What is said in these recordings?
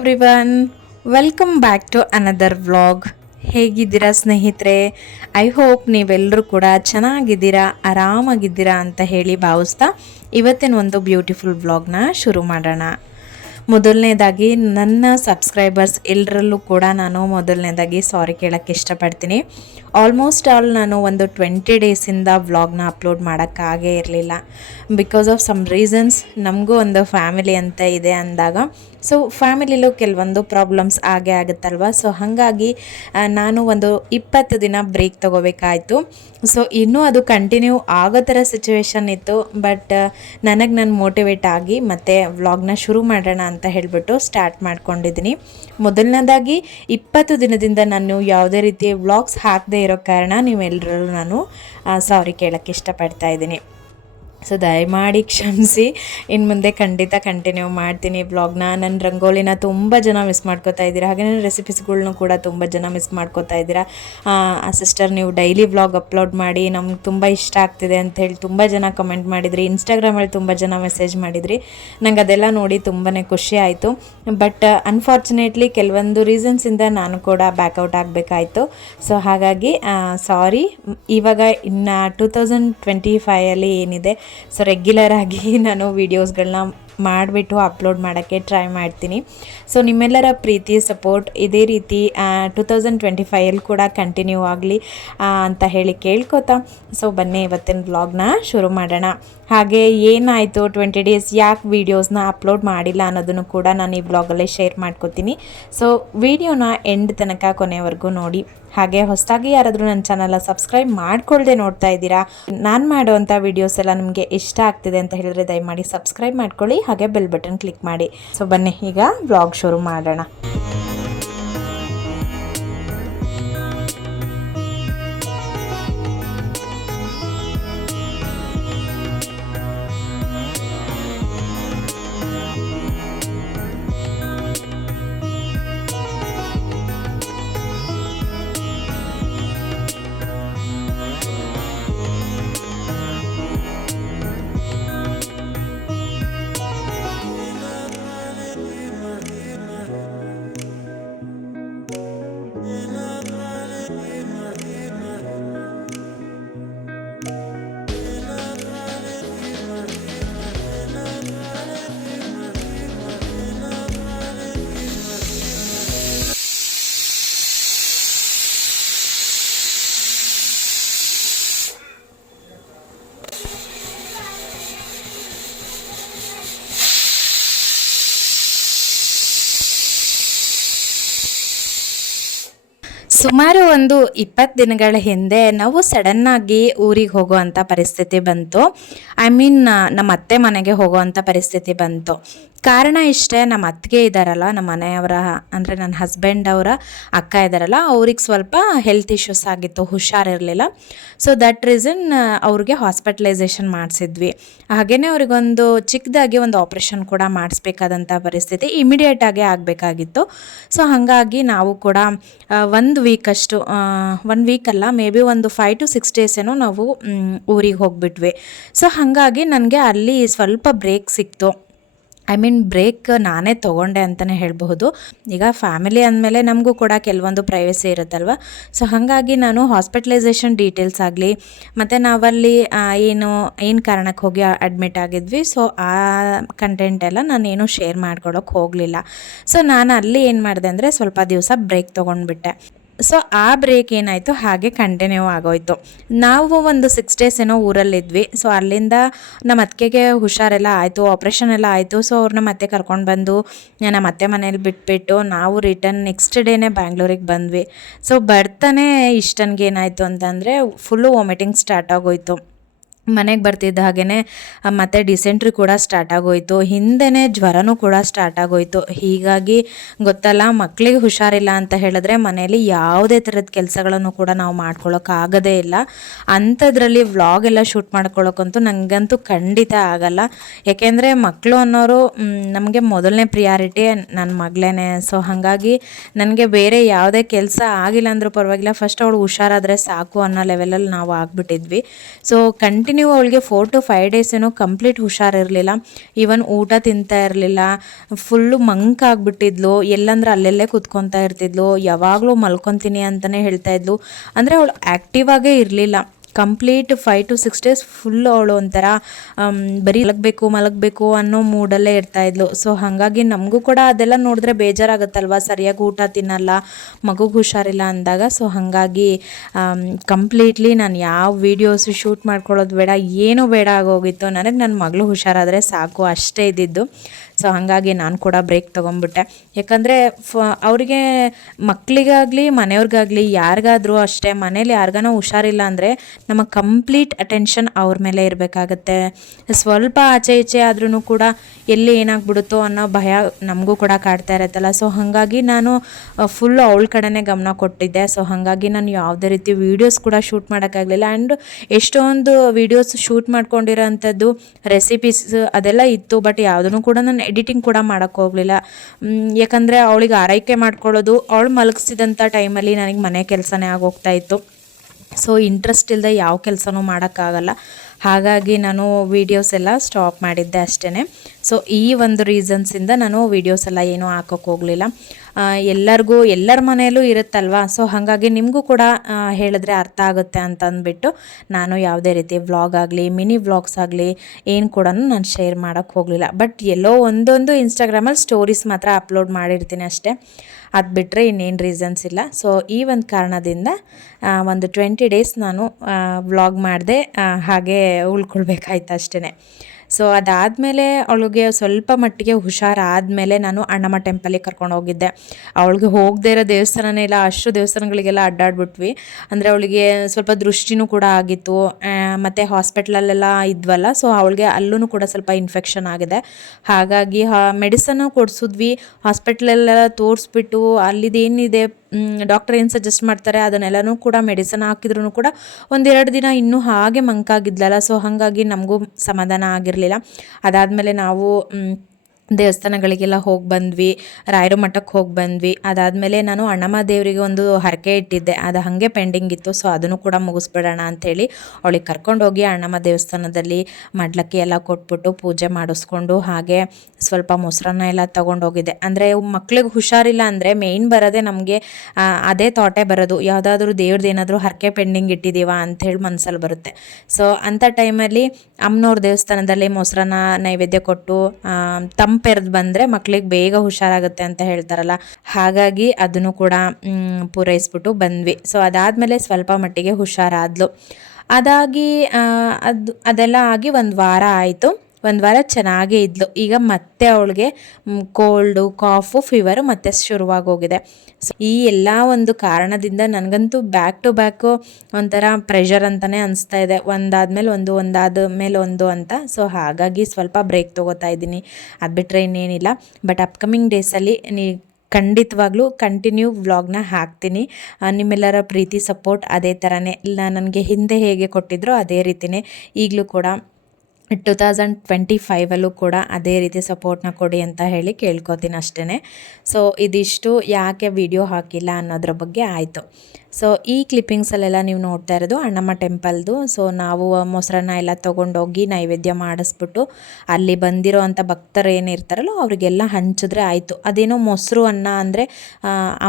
Everyone welcome back to another vlog ಹೇಗಿದ್ದೀರಾ ಸ್ನೇಹಿತರೆ? I hope ನೀವೆಲ್ಲರೂ ಕೂಡ ಚೆನ್ನಾಗಿದ್ದೀರಾ, ಆರಾಮಾಗಿದ್ದೀರಾ ಅಂತ ಹೇಳಿ ಭಾವಿಸ್ತಾ ಇವತ್ತಿನ ಒಂದು ಬ್ಯೂಟಿಫುಲ್ ವ್ಲಾಗ್ನ ಶುರು ಮಾಡೋಣ. ಮೊದಲನೇದಾಗಿ, ನನ್ನ ಸಬ್ಸ್ಕ್ರೈಬರ್ಸ್ ಎಲ್ಲರಲ್ಲೂ ಕೂಡ ನಾನು ಮೊದಲನೇದಾಗಿ ಸಾರಿ ಕೇಳೋಕ್ಕೆ ಇಷ್ಟಪಡ್ತೀನಿ. ಆಲ್ಮೋಸ್ಟ್ ಆಲ್ ನಾನು ಒಂದು ಟ್ವೆಂಟಿ ಡೇಸಿಂದ ವ್ಲಾಗ್ನ ಅಪ್ಲೋಡ್ ಮಾಡೋಕ್ಕಾಗೇ ಇರಲಿಲ್ಲ. ಬಿಕಾಸ್ ಆಫ್ ಸಮ್ ರೀಸನ್ಸ್ ನಮಗೂ ಒಂದು ಫ್ಯಾಮಿಲಿ ಅಂತ ಇದೆ ಅಂದಾಗ ಸೊ ಫ್ಯಾಮಿಲಿಲೂ ಕೆಲವೊಂದು ಪ್ರಾಬ್ಲಮ್ಸ್ ಆಗೇ ಆಗುತ್ತಲ್ವ? ಸೊ ಹಾಗಾಗಿ ನಾನು ಒಂದು ಇಪ್ಪತ್ತು ದಿನ ಬ್ರೇಕ್ ತೊಗೋಬೇಕಾಯಿತು. ಸೊ ಇನ್ನೂ ಅದು ಕಂಟಿನ್ಯೂ ಆಗೋ ಥರ ಸಿಚುವೇಶನ್ ಇತ್ತು. ಬಟ್ ನನಗೆ ನಾನು ಮೋಟಿವೇಟ್ ಆಗಿ ಮತ್ತೆ ವ್ಲಾಗ್ನ ಶುರು ಮಾಡೋಣ ಅಂತ ಹೇಳಿಬಿಟ್ಟು ಸ್ಟಾರ್ಟ್ ಮಾಡ್ಕೊಂಡಿದ್ದೀನಿ. ಮೊದಲನೇದಾಗಿ, ಇಪ್ಪತ್ತು ದಿನದಿಂದ ನಾನು ಯಾವುದೇ ರೀತಿ ವ್ಲಾಗ್ಸ್ ಹಾಕದೇ ಇರೋ ಕಾರಣ ನೀವೆಲ್ಲರೂ ನಾನು ಸಾರಿ ಕೇಳೋಕ್ಕೆ ಇಷ್ಟಪಡ್ತಾ ಇದ್ದೀನಿ. ಸೊ ದಯಮಾಡಿ ಕ್ಷಮಿಸಿ. ಇನ್ನು ಮುಂದೆ ಖಂಡಿತ ಕಂಟಿನ್ಯೂ ಮಾಡ್ತೀನಿ ಬ್ಲಾಗ್ನ ನನ್ನ ರಂಗೋಲಿನ ತುಂಬ ಜನ ಮಿಸ್ ಮಾಡ್ಕೋತಾ ಇದ್ದೀರಾ. ಹಾಗೆ ನನ್ನ ರೆಸಿಪೀಸ್ಗಳ್ನೂ ಕೂಡ ತುಂಬ ಜನ ಮಿಸ್ ಮಾಡ್ಕೋತಾ ಇದ್ದೀರಾ. ಸಿಸ್ಟರ್ ನೀವು ಡೈಲಿ ವ್ಲಾಗ್ ಅಪ್ಲೋಡ್ ಮಾಡಿ, ನಮ್ಗೆ ತುಂಬ ಇಷ್ಟ ಆಗ್ತಿದೆ ಅಂತ ಹೇಳಿ ತುಂಬ ಜನ ಕಮೆಂಟ್ ಮಾಡಿದ್ರಿ. ಇನ್ಸ್ಟಾಗ್ರಾಮಲ್ಲಿ ತುಂಬ ಜನ ಮೆಸೇಜ್ ಮಾಡಿದ್ರಿ. ನಂಗೆ ಅದೆಲ್ಲ ನೋಡಿ ತುಂಬಾ ಖುಷಿ ಆಯಿತು. ಬಟ್ ಅನ್ಫಾರ್ಚುನೇಟ್ಲಿ ಕೆಲವೊಂದು ರೀಸನ್ಸಿಂದ ನಾನು ಕೂಡ ಬ್ಯಾಕ್ಔಟ್ ಆಗಬೇಕಾಯಿತು. ಸೊ ಹಾಗಾಗಿ ಸಾರಿ ಇವಾಗ ಇನ್ನು ಟೂ ತೌಸಂಡ್ ಟ್ವೆಂಟಿ ಫೈಯಲ್ಲಿ ಏನಿದೆ? ಸೊ ರೆಗ್ಯುಲರ್ ಆಗಿ ನಾನು ವೀಡಿಯೋಸ್ಗಳನ್ನ ಮಾಡಿಬಿಟ್ಟು ಅಪ್ಲೋಡ್ ಮಾಡೋಕ್ಕೆ ಟ್ರೈ ಮಾಡ್ತೀನಿ. ಸೊ ನಿಮ್ಮೆಲ್ಲರ ಪ್ರೀತಿ ಸಪೋರ್ಟ್ ಇದೇ ರೀತಿ ಟೂ ತೌಸಂಡ್ ಟ್ವೆಂಟಿ ಫೈಯಲ್ಲಿ ಕೂಡ ಕಂಟಿನ್ಯೂ ಆಗಲಿ ಅಂತ ಹೇಳಿ ಕೇಳ್ಕೊತಾ. ಸೊ ಬನ್ನಿ ಇವತ್ತಿನ ವ್ಲಾಗ್ನ ಶುರು ಮಾಡೋಣ. ಹಾಗೆ ಏನಾಯಿತು ಟ್ವೆಂಟಿ ಡೇಸ್ ಯಾಕೆ ವೀಡಿಯೋಸ್ನ ಅಪ್ಲೋಡ್ ಮಾಡಿಲ್ಲ ಅನ್ನೋದನ್ನು ಕೂಡ ನಾನು ಈ ಬ್ಲಾಗಲ್ಲೇ ಶೇರ್ ಮಾಡ್ಕೋತೀನಿ. ಸೊ ವಿಡಿಯೋನ ಎಂಡ್ ತನಕ ಕೊನೆವರೆಗೂ ನೋಡಿ. ಹಾಗೆ ಹೊಸದಾಗಿ ಯಾರಾದರೂ ನನ್ನ ಚಾನಲ್ನ ಸಬ್ಸ್ಕ್ರೈಬ್ ಮಾಡ್ಕೊಳ್ಳದೆ ನೋಡ್ತಾ ಇದ್ದೀರಾ, ನಾನು ಮಾಡುವಂಥ ವೀಡಿಯೋಸ್ ಎಲ್ಲ ನಿಮಗೆ ಇಷ್ಟ ಆಗ್ತಿದೆ ಅಂತ ಹೇಳಿದ್ರೆ ದಯಮಾಡಿ ಸಬ್ಸ್ಕ್ರೈಬ್ ಮಾಡ್ಕೊಳ್ಳಿ, ಹಾಗೆ ಬೆಲ್ ಬಟನ್ ಕ್ಲಿಕ್ ಮಾಡಿ. ಸೊ ಬನ್ನಿ, ಈಗ ಬ್ಲಾಗ್ ಶುರು ಮಾಡೋಣ. ಸುಮಾರು ಒಂದು ಇಪ್ಪತ್ತು ದಿನಗಳ ಹಿಂದೆ ನಾವು ಸಡನ್ನಾಗಿ ಊರಿಗೆ ಹೋಗುವಂಥ ಪರಿಸ್ಥಿತಿ ಬಂತು. ಐ ಮೀನ್ ನಮ್ಮ ಅತ್ತೆ ಮನೆಗೆ ಹೋಗುವಂಥ ಪರಿಸ್ಥಿತಿ ಬಂತು. ಕಾರಣ ಇಷ್ಟೇ, ನಮ್ಮ ಅತ್ತಿಗೆ ಇದ್ದಾರಲ್ಲ ನಮ್ಮ ಮನೆಯವರ, ಅಂದರೆ ನನ್ನ ಹಸ್ಬೆಂಡ್ ಅವರ ಅಕ್ಕ ಇದ್ದಾರಲ್ಲ ಅವ್ರಿಗೆ ಸ್ವಲ್ಪ ಹೆಲ್ತ್ ಇಶ್ಯೂಸ್ ಆಗಿತ್ತು, ಹುಷಾರಿರಲಿಲ್ಲ. ಸೊ ದಟ್ ರೀಸನ್ ಅವ್ರಿಗೆ ಹಾಸ್ಪಿಟಲೈಸೇಷನ್ ಮಾಡಿಸಿದ್ವಿ. ಹಾಗೆಯೇ ಅವ್ರಿಗೊಂದು ಚಿಕ್ಕದಾಗಿ ಒಂದು ಆಪ್ರೇಷನ್ ಕೂಡ ಮಾಡಿಸ್ಬೇಕಾದಂಥ ಪರಿಸ್ಥಿತಿ ಇಮಿಡಿಯೇಟ್ ಆಗಿ ಆಗಬೇಕಾಗಿತ್ತು. ಸೊ ಹಾಗಾಗಿ ನಾವು ಕೂಡ ಒಂದು ವೀಕಷ್ಟು ಒನ್ ವೀಕ್ ಅಲ್ಲ ಮೇ ಬಿ ಒಂದು ಫೈವ್ ಟು ಸಿಕ್ಸ್ ಡೇಸ್ ಏನೋ ನಾವು ಊರಿಗೆ ಹೋಗ್ಬಿಟ್ವಿ. ಸೊ ಹಾಗಾಗಿ ನನಗೆ ಅಲ್ಲಿ ಸ್ವಲ್ಪ ಬ್ರೇಕ್ ಸಿಕ್ತು. ಐ ಮೀನ್ ಬ್ರೇಕ್ ನಾನೇ ತೊಗೊಂಡೆ ಅಂತಲೇ ಹೇಳಬಹುದು. ಈಗ ಫ್ಯಾಮಿಲಿ ಅಂದಮೇಲೆ ನಮಗೂ ಕೂಡ ಕೆಲವೊಂದು ಪ್ರೈವಸಿ ಇರುತ್ತಲ್ವ? ಸೊ ಹಾಗಾಗಿ ನಾನು ಹಾಸ್ಪಿಟಲೈಸೇಷನ್ ಡೀಟೇಲ್ಸ್ ಆಗಲಿ, ಮತ್ತು ನಾವಲ್ಲಿ ಏನು ಏನು ಕಾರಣಕ್ಕೆ ಹೋಗಿ ಅಡ್ಮಿಟ್ ಆಗಿದ್ವಿ ಸೊ ಆ ಕಂಟೆಂಟ್ ಎಲ್ಲ ನಾನೇನು ಶೇರ್ ಮಾಡ್ಕೊಳಕ್ಕೆ ಹೋಗಲಿಲ್ಲ. ಸೊ ನಾನು ಅಲ್ಲಿ ಏನು ಮಾಡಿದೆ ಅಂದರೆ ಸ್ವಲ್ಪ ದಿವಸ ಬ್ರೇಕ್ ತೊಗೊಂಡ್ಬಿಟ್ಟೆ. ಸೊ ಆ ಬ್ರೇಕ್ ಏನಾಯಿತು? ಹಾಗೆ ಕಂಟಿನ್ಯೂ ಆಗೋಯ್ತು. ನಾವು ಒಂದು ಸಿಕ್ಸ್ ಡೇಸ್ ಏನೋ ಊರಲ್ಲಿದ್ವಿ. ಸೊ ಅಲ್ಲಿಂದ ನಮ್ಮ ಅತ್ತಿಗೆಗೆ ಹುಷಾರೆಲ್ಲ ಆಯಿತು ಆಪ್ರೇಷನ್ ಎಲ್ಲ ಆಯಿತು. ಸೊ ಅವ್ರನ್ನ ಮತ್ತೆ ಕರ್ಕೊಂಡು ಬಂದು, ನಮ್ಮ ಅತ್ತೆ ಮನೇಲಿ ಬಿಟ್ಬಿಟ್ಟು ನಾವು ರಿಟರ್ನ್ ನೆಕ್ಸ್ಟ್ ಡೇನೇ ಬ್ಯಾಂಗ್ಳೂರಿಗೆ ಬಂದ್ವಿ. ಸೊ ಬರ್ತಾನೆ ಇಷ್ಟನ್ಗೆ ಏನಾಯಿತು ಅಂತಂದರೆ ಫುಲ್ಲು ವಾಮಿಟಿಂಗ್ ಸ್ಟಾರ್ಟ್ ಆಗೋಯ್ತು. ಮನೆಗೆ ಬರ್ತಿದ್ದ ಹಾಗೆಯೇ ಮತ್ತು ಡಿಸೆಂಟ್ರಿ ಕೂಡ ಸ್ಟಾರ್ಟ್ ಆಗೋಯ್ತು. ಹಿಂದೆನೇ ಜ್ವರನೂ ಕೂಡ ಸ್ಟಾರ್ಟ್ ಆಗೋಯ್ತು. ಹೀಗಾಗಿ ಗೊತ್ತಲ್ಲ ಮಕ್ಕಳಿಗೆ ಹುಷಾರಿಲ್ಲ ಅಂತ ಹೇಳಿದ್ರೆ ಮನೆಯಲ್ಲಿ ಯಾವುದೇ ಥರದ ಕೆಲಸಗಳನ್ನು ಕೂಡ ನಾವು ಮಾಡ್ಕೊಳ್ಳೋಕ್ಕಾಗದೇ ಇಲ್ಲ. ಅಂಥದ್ರಲ್ಲಿ ವ್ಲಾಗ್ ಎಲ್ಲ ಶೂಟ್ ಮಾಡ್ಕೊಳ್ಳೋಕ್ಕಂತೂ ನನಗಂತೂ ಖಂಡಿತ ಆಗಲ್ಲ. ಯಾಕೆಂದರೆ ಮಕ್ಕಳು ಅನ್ನೋರು ನಮಗೆ ಮೊದಲನೇ ಪ್ರಿಯಾರಿಟಿ ನನ್ನ ಮಗಳೇನೆ. ಸೊ ಹಾಗಾಗಿ ನನಗೆ ಬೇರೆ ಯಾವುದೇ ಕೆಲಸ ಆಗಿಲ್ಲ ಅಂದರೂ ಪರವಾಗಿಲ್ಲ. ಫಸ್ಟ್ ಅವಳು ಹುಷಾರಾದರೆ ಸಾಕು ಅನ್ನೋ ಲೆವೆಲಲ್ಲಿ ನಾವು ಆಗಿಬಿಟ್ಟಿದ್ವಿ. ಸೊ ಕಂಟಿನ್ಯೂ ಕಂಟಿನ್ಯೂ ಅವಳಿಗೆ ಫೋರ್ ಟು ಫೈವ್ ಡೇಸ್ ಏನೋ ಕಂಪ್ಲೀಟ್ ಹುಷಾರಿರಲಿಲ್ಲ. ಈವನ್ ಊಟ ತಿಂತಾ ಇರಲಿಲ್ಲ. ಫುಲ್ಲು ಮಂಕ್ ಆಗಿಬಿಟ್ಟಿದ್ಲು. ಎಲ್ಲಂದ್ರೆ ಅಲ್ಲೆಲ್ಲೇ ಕುತ್ಕೊತಾ ಇರ್ತಿದ್ಲು. ಯಾವಾಗಲೂ ಮಲ್ಕೊತೀನಿ ಅಂತಲೇ ಹೇಳ್ತಾ ಇದ್ಲು. ಅಂದರೆ ಅವಳು ಆ್ಯಕ್ಟಿವಾಗೇ ಇರಲಿಲ್ಲ. Complete five to six days full ಅವಳು ಒಂಥರ ಬರೀ ಮಲಗಬೇಕು ಮಲಗಬೇಕು ಅನ್ನೋ ಮೂಡಲ್ಲೇ ಇರ್ತಾ ಇದ್ಲು. ಸೊ ಹಾಗಾಗಿ ನಮಗೂ ಕೂಡ ಅದೆಲ್ಲ ನೋಡಿದ್ರೆ ಬೇಜಾರಾಗುತ್ತಲ್ವ? ಸರಿಯಾಗಿ ಊಟ ತಿನ್ನಲ್ಲ ಮಗುಗೆ ಹುಷಾರಿಲ್ಲ ಅಂದಾಗ. ಸೊ ಹಾಗಾಗಿ ಕಂಪ್ಲೀಟ್ಲಿ ನಾನು ಯಾವ ವೀಡಿಯೋಸ್ ಶೂಟ್ ಮಾಡ್ಕೊಳ್ಳೋದು ಬೇಡ, ಏನೂ ಬೇಡ ಆಗೋಗಿತ್ತು. ನನಗೆ ನನ್ನ ಮಗಳು ಹುಷಾರಾದರೆ ಸಾಕು, ಅಷ್ಟೇ ಇದ್ದಿದ್ದು. ಸೊ ಹಾಗಾಗಿ ನಾನು ಕೂಡ ಬ್ರೇಕ್ ತೊಗೊಂಡ್ಬಿಟ್ಟೆ. ಯಾಕಂದರೆ ಫ, ಅವರಿಗೆ ಮಕ್ಕಳಿಗಾಗಲಿ ಮನೆಯವ್ರಿಗಾಗಲಿ ಯಾರಿಗಾದ್ರೂ ಅಷ್ಟೇ, ಮನೇಲಿ ಯಾರಿಗಾನ ಹುಷಾರಿಲ್ಲ ಅಂದರೆ ನಮ್ಮ ಕಂಪ್ಲೀಟ್ ಅಟೆನ್ಷನ್ ಅವ್ರ ಮೇಲೆ ಇರಬೇಕಾಗತ್ತೆ. ಸ್ವಲ್ಪ ಆಚೆ ಈಚೆ ಆದ್ರೂ ಕೂಡ ಎಲ್ಲಿ ಏನಾಗ್ಬಿಡುತ್ತೋ ಅನ್ನೋ ಭಯ ನಮಗೂ ಕೂಡ ಕಾಡ್ತಾ ಇರತ್ತಲ್ಲ. ಸೊ ಹಾಗಾಗಿ ನಾನು ಫುಲ್ ಅವಳ ಕಡೆನೇ ಗಮನ ಕೊಟ್ಟಿದ್ದೆ. ಸೊ ಹಾಗಾಗಿ ನಾನು ಯಾವುದೇ ರೀತಿ ವೀಡಿಯೋಸ್ ಕೂಡ ಶೂಟ್ ಮಾಡೋಕ್ಕಾಗಲಿಲ್ಲ. ಆ್ಯಂಡ್ ಎಷ್ಟೊಂದು ವೀಡಿಯೋಸ್ ಶೂಟ್ ಮಾಡ್ಕೊಂಡಿರೋ ಅಂಥದ್ದು ರೆಸಿಪೀಸ್ ಅದೆಲ್ಲ ಇತ್ತು. ಬಟ್ ಯಾವುದನ್ನು ಕೂಡ ನಾನು ಎಡಿಟಿಂಗ್ ಕೂಡ ಮಾಡೋಕ್ಕೆ ಹೋಗಲಿಲ್ಲ. ಯಾಕಂದರೆ ಅವಳಿಗೆ ಆರೈಕೆ ಮಾಡ್ಕೊಳ್ಳೋದು, ಅವಳು ಮಲಗಿಸಿದಂಥ ಟೈಮಲ್ಲಿ ನನಗೆ ಮನೆ ಕೆಲಸನೇ ಆಗೋಗ್ತಾ ಇತ್ತು. ಸೊ ಇಂಟ್ರೆಸ್ಟ್ ಇಲ್ಲದೆ ಯಾವ ಕೆಲಸನೂ ಮಾಡೋಕ್ಕಾಗಲ್ಲ. ಹಾಗಾಗಿ ನಾನು ವೀಡಿಯೋಸ್ ಎಲ್ಲ ಸ್ಟಾಪ್ ಮಾಡಿದ್ದೆ ಅಷ್ಟೇ ಸೊ ಈ ಒಂದು ರೀಸನ್ಸಿಂದ ನಾನು ವೀಡಿಯೋಸ್ ಎಲ್ಲ ಏನೂ ಹಾಕೋಕ್ಕೆ ಹೋಗಲಿಲ್ಲ. ಎಲ್ಲರಿಗೂ, ಎಲ್ಲರ ಮನೆಯಲ್ಲೂ ಇರುತ್ತಲ್ವಾ? ಸೊ ಹಾಗಾಗಿ ನಿಮಗೂ ಕೂಡ ಹೇಳಿದ್ರೆ ಅರ್ಥ ಆಗುತ್ತೆ ಅಂತ ಅಂದ್ಬಿಟ್ಟು ನಾನು ಯಾವುದೇ ರೀತಿ ವ್ಲಾಗ್ ಆಗಲಿ, ಮಿನಿ ವ್ಲಾಗ್ಸ್ ಆಗಲಿ, ಏನು ಕೂಡ ನಾನು ಶೇರ್ ಮಾಡೋಕ್ಕೆ ಹೋಗಲಿಲ್ಲ. ಬಟ್ ಎಲ್ಲೋ ಒಂದೊಂದು ಇನ್ಸ್ಟಾಗ್ರಾಮಲ್ಲಿ ಸ್ಟೋರೀಸ್ ಮಾತ್ರ ಅಪ್ಲೋಡ್ ಮಾಡಿರ್ತೀನಿ ಅಷ್ಟೇ. ಅದು ಬಿಟ್ಟರೆ ಇನ್ನೇನು ರೀಸನ್ಸ್ ಇಲ್ಲ. ಸೊ ಈ ಒಂದು ಕಾರಣದಿಂದ ಒಂದು ಟ್ವೆಂಟಿ ಡೇಸ್ ನಾನು ವ್ಲಾಗ್ ಮಾಡಿದೆ ಹಾಗೆ ಉಳ್ಕೊಳ್ಬೇಕಾಯ್ತು ಅಷ್ಟೇ ಸೊ ಅದಾದಮೇಲೆ ಅವಳಿಗೆ ಸ್ವಲ್ಪ ಮಟ್ಟಿಗೆ ಹುಷಾರಾದಮೇಲೆ ನಾನು ಅಣ್ಣಮ್ಮ ಟೆಂಪಲಿಗೆ ಕರ್ಕೊಂಡು ಹೋಗಿದ್ದೆ. ಅವಳಿಗೆ ಹೋಗದೇ ಇರೋ ದೇವಸ್ಥಾನನೇ ಇಲ್ಲ, ಅಷ್ಟು ದೇವಸ್ಥಾನಗಳಿಗೆಲ್ಲ ಅಡ್ಡಾಡ್ಬಿಟ್ವಿ. ಅಂದರೆ ಅವಳಿಗೆ ಸ್ವಲ್ಪ ದೃಷ್ಟಿನೂ ಕೂಡ ಆಗಿತ್ತು ಮತ್ತು ಹಾಸ್ಪಿಟ್ಲಲ್ಲೆಲ್ಲ ಇದ್ವಲ್ಲ ಸೊ ಅವಳಿಗೆ ಅಲ್ಲೂ ಕೂಡ ಸ್ವಲ್ಪ ಇನ್ಫೆಕ್ಷನ್ ಆಗಿದೆ. ಹಾಗಾಗಿ ಮೆಡಿಸನ್ನು ಕೊಡಿಸಿದ್ವಿ. ಹಾಸ್ಪಿಟ್ಲೆಲ್ಲ ತೋರಿಸ್ಬಿಟ್ಟು ಅಲ್ಲಿದೇನಿದೆ ಡಾಕ್ಟರ್ ಏನು ಸಜೆಸ್ಟ್ ಮಾಡ್ತಾರೆ, ಅದನ್ನೆಲ್ಲನೂ ಕೂಡ ಮೆಡಿಸನ್ ಹಾಕಿದ್ರು ಕೂಡ ಒಂದೆರಡು ದಿನ ಇನ್ನೂ ಹಾಗೆ ಮಂಕಾಗಿದ್ಲಲ್ಲ ಸೊ ಹಾಗಾಗಿ ನಮಗೂ ಸಮಾಧಾನ ಆಗಿರಲಿಲ್ಲ. ಅದಾದಮೇಲೆ ನಾವು ದೇವಸ್ಥಾನಗಳಿಗೆಲ್ಲ ಹೋಗಿ ಬಂದ್ವಿ, ರಾಯರ ಮಠಕ್ಕೆ ಹೋಗಿ ಬಂದ್ವಿ. ಅದಾದಮೇಲೆ ನಾನು ಅಣ್ಣಮ್ಮ ದೇವರಿಗೆ ಒಂದು ಹರಕೆ ಇಟ್ಟಿದ್ದೆ. ಅದು ಹಾಗೆ ಪೆಂಡಿಂಗ್ ಇತ್ತು, ಸೊ ಅದನ್ನು ಕೂಡ ಮುಗಿಸ್ಬಿಡೋಣ ಅಂಥೇಳಿ ಅವಳಿಗೆ ಕರ್ಕೊಂಡೋಗಿ ಅಣ್ಣಮ್ಮ ದೇವಸ್ಥಾನದಲ್ಲಿ ಮಡ್ಲಕ್ಕಿ ಎಲ್ಲ ಕೊಟ್ಬಿಟ್ಟು ಪೂಜೆ ಮಾಡಿಸ್ಕೊಂಡು ಹಾಗೆ ಸ್ವಲ್ಪ ಮೊಸರನ್ನ ಎಲ್ಲ ತೊಗೊಂಡೋಗಿದ್ದೆ. ಅಂದರೆ ಮಕ್ಳಿಗೆ ಹುಷಾರಿಲ್ಲ ಅಂದರೆ ಮೇಯ್ನ್ ಬರೋದೇ ನಮಗೆ ಅದೇ ತೋಟೆ ಬರೋದು. ಯಾವುದಾದ್ರೂ ದೇವ್ರದ್ದು ಏನಾದರೂ ಹರಕೆ ಪೆಂಡಿಂಗ್ ಇಟ್ಟಿದ್ದೀವಾ ಅಂಥೇಳಿ ಮನಸ್ಸಲ್ಲಿ ಬರುತ್ತೆ. ಸೊ ಅಂಥ ಟೈಮಲ್ಲಿ ಅಮ್ಮನವ್ರ ದೇವಸ್ಥಾನದಲ್ಲಿ ಮೊಸರನ್ನ ನೈವೇದ್ಯ ಕೊಟ್ಟು ತಂಪೆರೆದು ಬಂದರೆ ಮಕ್ಳಿಗೆ ಬೇಗ ಹುಷಾರಾಗುತ್ತೆ ಅಂತ ಹೇಳ್ತಾರಲ್ಲ. ಹಾಗಾಗಿ ಅದನ್ನು ಕೂಡ ಪೂರೈಸ್ಬಿಟ್ಟು ಬಂದ್ವಿ. ಸೊ ಅದಾದಮೇಲೆ ಸ್ವಲ್ಪ ಮಟ್ಟಿಗೆ ಹುಷಾರಾದ್ಲು. ಅದಾಗಿ ಅದು, ಅದೆಲ್ಲ ಆಗಿ ಒಂದು ವಾರ ಆಯಿತು. ಒಂದು ವಾರ ಚೆನ್ನಾಗೇ ಇದ್ಲು. ಈಗ ಮತ್ತೆ ಅವಳಿಗೆ ಕೋಲ್ಡು ಕಾಫು ಫೀವರು ಮತ್ತೆ ಶುರುವಾಗೋಗಿದೆ ಸೊ ಈ ಎಲ್ಲ ಒಂದು ಕಾರಣದಿಂದ ನನಗಂತೂ ಬ್ಯಾಕ್ ಟು ಬ್ಯಾಕು ಒಂಥರ ಪ್ರೆಷರ್ ಅಂತಲೇ ಅನಿಸ್ತಾ ಇದೆ. ಒಂದಾದ್ಮೇಲೆ ಒಂದು ಒಂದಾದ ಮೇಲೆ ಒಂದು ಅಂತ. ಸೊ ಹಾಗಾಗಿ ಸ್ವಲ್ಪ ಬ್ರೇಕ್ ತೊಗೋತಾ ಇದ್ದೀನಿ. ಅದು ಬಿಟ್ಟರೆ ಇನ್ನೇನಿಲ್ಲ. ಬಟ್ ಅಪ್ಕಮಿಂಗ್ ಡೇಸಲ್ಲಿ ನೀ ಖಂಡಿತವಾಗ್ಲೂ ಕಂಟಿನ್ಯೂ ವ್ಲಾಗ್ನ ಹಾಕ್ತೀನಿ. ನಿಮ್ಮೆಲ್ಲರ ಪ್ರೀತಿ ಸಪೋರ್ಟ್ ಅದೇ ಥರನೇ ಇಲ್ಲ, ನನಗೆ ಹಿಂದೆ ಹೇಗೆ ಕೊಟ್ಟಿದ್ರೋ ಅದೇ ರೀತಿಯೇ ಈಗಲೂ ಕೂಡ ಟು ತೌಸಂಡ್ ಟ್ವೆಂಟಿ ಫೈವಲ್ಲೂ ಕೂಡ ಅದೇ ರೀತಿ ಸಪೋರ್ಟ್ನ ಕೊಡಿ ಅಂತ ಹೇಳಿ ಕೇಳ್ಕೊತೀನಿ ಅಷ್ಟೇ ಸೊ ಇದಿಷ್ಟು ಯಾಕೆ ವಿಡಿಯೋ ಹಾಕಿಲ್ಲ ಅನ್ನೋದ್ರ ಬಗ್ಗೆ ಆಯಿತು. ಸೊ ಈ ಕ್ಲಿಪ್ಪಿಂಗ್ಸಲ್ಲೆಲ್ಲ ನೀವು ನೋಡ್ತಾ ಇರೋದು ಅಣ್ಣಮ್ಮ ಟೆಂಪಲ್ದು ಸೊ ನಾವು ಮೊಸರನ್ನ ಎಲ್ಲ ತೊಗೊಂಡೋಗಿ ನೈವೇದ್ಯ ಮಾಡಿಸ್ಬಿಟ್ಟು ಅಲ್ಲಿ ಬಂದಿರೋ ಅಂಥ ಭಕ್ತರು ಏನಿರ್ತಾರಲ್ಲೋ ಅವರಿಗೆಲ್ಲ ಹಂಚಿದ್ರೆ ಆಯಿತು. ಅದೇನೋ ಮೊಸರು ಅನ್ನ ಅಂದರೆ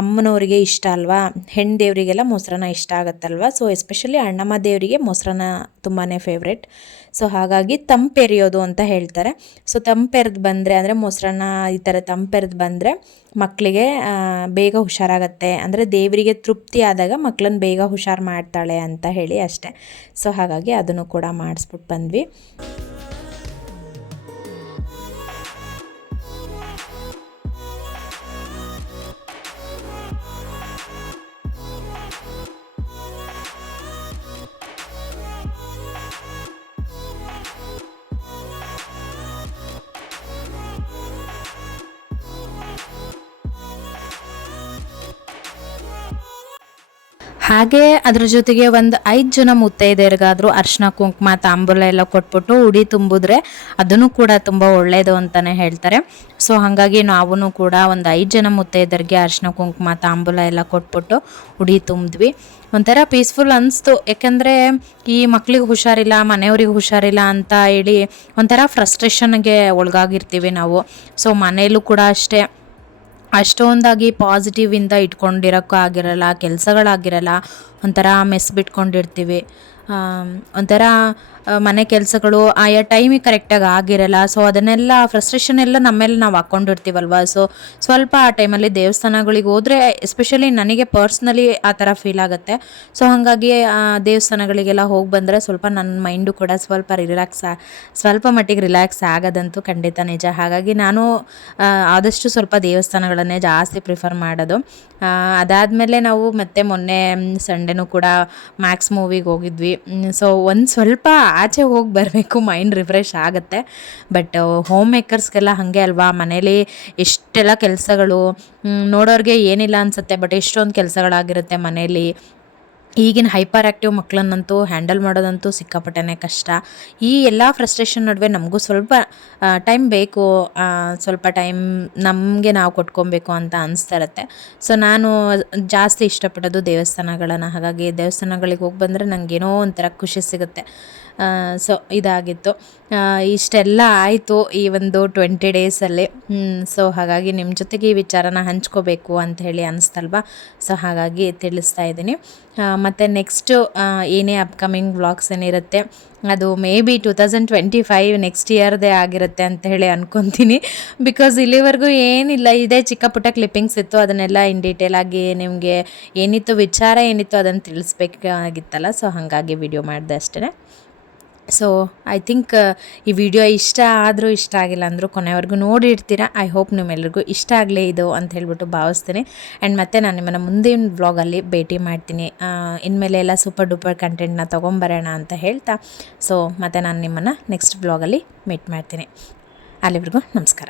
ಅಮ್ಮನವರಿಗೆ ಇಷ್ಟ ಅಲ್ವಾ? ಹೆಣ್ಣು ದೇವರಿಗೆಲ್ಲ ಮೊಸರನ್ನ ಇಷ್ಟ ಆಗುತ್ತಲ್ವ? ಸೊ ಎಸ್ಪೆಷಲಿ ಅಣ್ಣಮ್ಮ ದೇವರಿಗೆ ಮೊಸರನ್ನ ತುಂಬಾ ಫೇವ್ರೆಟ್ ಸೊ ಹಾಗಾಗಿ ತಂಪೆರೆಯೋದು ಅಂತ ಹೇಳ್ತಾರೆ. ಸೊ ತಂಪೆರೆದು ಬಂದರೆ ಅಂದರೆ ಮೊಸರನ್ನ ಈ ಥರ ತಂಪೆರೆದು ಬಂದರೆ ಮಕ್ಕಳಿಗೆ ಬೇಗ ಹುಷಾರಾಗತ್ತೆ. ಅಂದರೆ ದೇವರಿಗೆ ತೃಪ್ತಿ ಆದಾಗ ಮಕ್ಕಳನ್ನ ಬೇಗ ಹುಷಾರು ಮಾಡ್ತಾಳೆ ಅಂತ ಹೇಳಿ ಅಷ್ಟೆ. ಸೊ ಹಾಗಾಗಿ ಅದನ್ನು ಕೂಡ ಮಾಡಿಸ್ಬಿಟ್ಟು ಬಂದ್ವಿ. ಹಾಗೆ ಅದ್ರ ಜೊತೆಗೆ ಒಂದು ಐದು ಜನ ಮುತ್ತೈದೆಯರಿಗಾದರೂ ಅರ್ಶಿನ, ಕುಂಕುಮ, ತಾಂಬೂಲ ಎಲ್ಲ ಕೊಟ್ಬಿಟ್ಟು ಉಡಿ ತುಂಬಿದ್ರೆ ಅದನ್ನು ಕೂಡ ತುಂಬ ಒಳ್ಳೆಯದು ಅಂತಲೇ ಹೇಳ್ತಾರೆ. ಸೊ ಹಾಗಾಗಿ ನಾವು ಕೂಡ ಒಂದು ಐದು ಜನ ಮುತ್ತೈದರಿಗೆ ಅರ್ಶಿನ, ಕುಂಕುಮ, ತಾಂಬೂಲ ಎಲ್ಲ ಕೊಟ್ಬಿಟ್ಟು ಉಡಿ ತುಂಬಿದ್ವಿ. ಒಂಥರ ಪೀಸ್ಫುಲ್ ಅನಿಸ್ತು. ಯಾಕೆಂದರೆ ಈ ಮಕ್ಳಿಗೆ ಹುಷಾರಿಲ್ಲ, ಮನೆಯವ್ರಿಗೆ ಹುಷಾರಿಲ್ಲ ಅಂತ ಹೇಳಿ ಒಂಥರ ಫ್ರಸ್ಟ್ರೇಷನ್ಗೆ ಒಳಗಾಗಿರ್ತೀವಿ ನಾವು. ಸೊ ಮನೆಯಲ್ಲೂ ಕೂಡ ಅಷ್ಟೇ. ಅಷ್ಟೊಂದಾಗಿ ಪಾಸಿಟಿವಿಂದ ಇಟ್ಕೊಂಡಿರೋಕ್ಕೂ ಆಗಿರಲ್ಲ ಕೆಲಸಗಳಾಗಿರಲ್ಲ ಒಂಥರ ಮೆಸ್ ಬಿಟ್ಕೊಂಡಿರ್ತೀವಿ. ಒಂಥರ ಮನೆ ಕೆಲಸಗಳು ಆಯಾ ಟೈಮಿಗೆ ಕರೆಕ್ಟಾಗಿ ಆಗಿರಲ್ಲ. ಸೊ ಅದನ್ನೆಲ್ಲ ಫ್ರಸ್ಟ್ರೇಷನ್ ಎಲ್ಲ ನಮ್ಮ ಮೇಲೆ ನಾವು ಹಾಕ್ಕೊಂಡಿರ್ತೀವಲ್ವ ಸೊ ಸ್ವಲ್ಪ ಆ ಟೈಮಲ್ಲಿ ದೇವಸ್ಥಾನಗಳಿಗೆ ಹೋದರೆ ಎಸ್ಪೆಷಲಿ ನನಗೆ ಪರ್ಸ್ನಲಿ ಆ ಥರ ಫೀಲ್ ಆಗುತ್ತೆ. ಸೊ ಹಾಗಾಗಿ ದೇವಸ್ಥಾನಗಳಿಗೆಲ್ಲ ಹೋಗಿ ಬಂದರೆ ಸ್ವಲ್ಪ ನನ್ನ ಮೈಂಡು ಕೂಡ ಸ್ವಲ್ಪ ರಿಲ್ಯಾಕ್ಸ್ ಸ್ವಲ್ಪ ಮಟ್ಟಿಗೆ ರಿಲ್ಯಾಕ್ಸ್ ಆಗೋದಂತೂ ಖಂಡಿತ ನಿಜ. ಹಾಗಾಗಿ ನಾನು ಆದಷ್ಟು ಸ್ವಲ್ಪ ದೇವಸ್ಥಾನಗಳನ್ನೇ ಜಾಸ್ತಿ ಪ್ರಿಫರ್ ಮಾಡೋದು. ಅದಾದಮೇಲೆ ನಾವು ಮತ್ತೆ ಮೊನ್ನೆ ಸಂಡೇನೂ ಕೂಡ ಮ್ಯಾಕ್ಸ್ ಮೂವಿಗೆ ಹೋಗಿದ್ವಿ. ಸೊ ಒಂದು ಸ್ವಲ್ಪ ಆಚೆ ಹೋಗಿ ಬರಬೇಕು ಮೈಂಡ್ ರಿಫ್ರೆಶ್ ಆಗುತ್ತೆ. ಬಟ್ ಹೋಮ್ ಮೇಕರ್ಸ್ಗೆಲ್ಲ ಹಾಗೆ ಅಲ್ವಾ? ಮನೇಲಿ ಎಷ್ಟೆಲ್ಲ ಕೆಲಸಗಳು ನೋಡೋರಿಗೆ ಏನಿಲ್ಲ ಅನಿಸುತ್ತೆ ಬಟ್ ಎಷ್ಟೊಂದು ಕೆಲಸಗಳಾಗಿರುತ್ತೆ ಮನೇಲಿ. ಈಗಿನ ಹೈಪರ್ ಆ್ಯಕ್ಟಿವ್ ಮಕ್ಕಳನ್ನಂತೂ ಹ್ಯಾಂಡಲ್ ಮಾಡೋದಂತೂ ಸಿಕ್ಕಾಪಟ್ಟೆನೇ ಕಷ್ಟ. ಈ ಎಲ್ಲ ಫ್ರಸ್ಟ್ರೇಷನ್ ನಡುವೆ ನಮಗೂ ಸ್ವಲ್ಪ ಟೈಮ್ ಬೇಕು. ಸ್ವಲ್ಪ ಟೈಮ್ ನಮಗೆ ನಾವು ಕೊಟ್ಕೊಬೇಕು ಅಂತ ಅನಿಸ್ತಾ ಇರುತ್ತೆ. ಸೊ ನಾನು ಜಾಸ್ತಿ ಇಷ್ಟಪಡೋದು ದೇವಸ್ಥಾನಗಳನ್ನು. ಹಾಗಾಗಿ ದೇವಸ್ಥಾನಗಳಿಗೆ ಹೋಗಿ ಬಂದರೆ ನನಗೇನೋ ಒಂಥರ ಖುಷಿ ಸಿಗುತ್ತೆ. ಸೊ ಇದಾಗಿತ್ತು. ಇಷ್ಟೆಲ್ಲ ಆಯಿತು ಈ ಒಂದು ಟ್ವೆಂಟಿ ಡೇಸಲ್ಲಿ ಸೊ ಹಾಗಾಗಿ ನಿಮ್ಮ ಜೊತೆಗೆ ಈ ವಿಚಾರನ ಹಂಚ್ಕೋಬೇಕು ಅಂತ ಹೇಳಿ ಅನಿಸ್ತಲ್ವಾ? ಸೊ ಹಾಗಾಗಿ ತಿಳಿಸ್ತಾ ಇದ್ದೀನಿ. ಮತ್ತು ನೆಕ್ಸ್ಟು ಏನೇ ಅಪ್ಕಮಿಂಗ್ ವ್ಲಾಗ್ಸ್ ಏನಿರುತ್ತೆ, ಅದು maybe two thousand twenty five next ಇಯರ್ದೇ ಆಗಿರುತ್ತೆ ಅಂತ ಹೇಳಿ ಅಂದ್ಕೊತೀನಿ ಬಿಕಾಸ್ ಇಲ್ಲಿವರೆಗೂ ಏನಿಲ್ಲ, ಇದೇ ಚಿಕ್ಕ ಪುಟ್ಟ ಕ್ಲಿಪ್ಪಿಂಗ್ಸ್ ಇತ್ತು, ಅದನ್ನೆಲ್ಲ ಇನ್ ಡೀಟೇಲ್ ಆಗಿ ನಿಮಗೆ ಏನಿತ್ತು, ವಿಚಾರ ಏನಿತ್ತು ಅದನ್ನು ತಿಳಿಸ್ಬೇಕಾಗಿತ್ತಲ್ಲ, ಸೊ ಹಾಗಾಗಿ ವಿಡಿಯೋ ಮಾಡಿದೆ ಅಷ್ಟೇ ಸೊ ಐ ಥಿಂಕ್ ಈ ವಿಡಿಯೋ ಇಷ್ಟ ಆದರೂ ಇಷ್ಟ ಆಗಿಲ್ಲ ಅಂದರೂ ಕೊನೆವರೆಗೂ ನೋಡಿರ್ತೀರ. ಐ ಹೋಪ್ ನಿಮ್ಮೆಲ್ಲರಿಗೂ ಇಷ್ಟ ಆಗಲೇ ಇದು ಅಂತ ಹೇಳ್ಬಿಟ್ಟು ಭಾವಿಸ್ತೀನಿ. ಆ್ಯಂಡ್ ಮತ್ತೆ ನಾನು ನಿಮ್ಮನ್ನು ಮುಂದಿನ ವ್ಲಾಗಲ್ಲಿ ಭೇಟಿ ಮಾಡ್ತೀನಿ. ಇನ್ಮೇಲೆ ಎಲ್ಲ ಸೂಪರ್ ಡೂಪರ್ ಕಂಟೆಂಟ್ನ ತೊಗೊಂಬರೋಣ ಅಂತ ಹೇಳ್ತಾ. ಸೊ ಮತ್ತೆ ನಾನು ನಿಮ್ಮನ್ನು ನೆಕ್ಸ್ಟ್ ವ್ಲಾಗಲ್ಲಿ ಮೀಟ್ ಮಾಡ್ತೀನಿ. ಅಲ್ಲಿವರೆಗೂ ನಮಸ್ಕಾರ.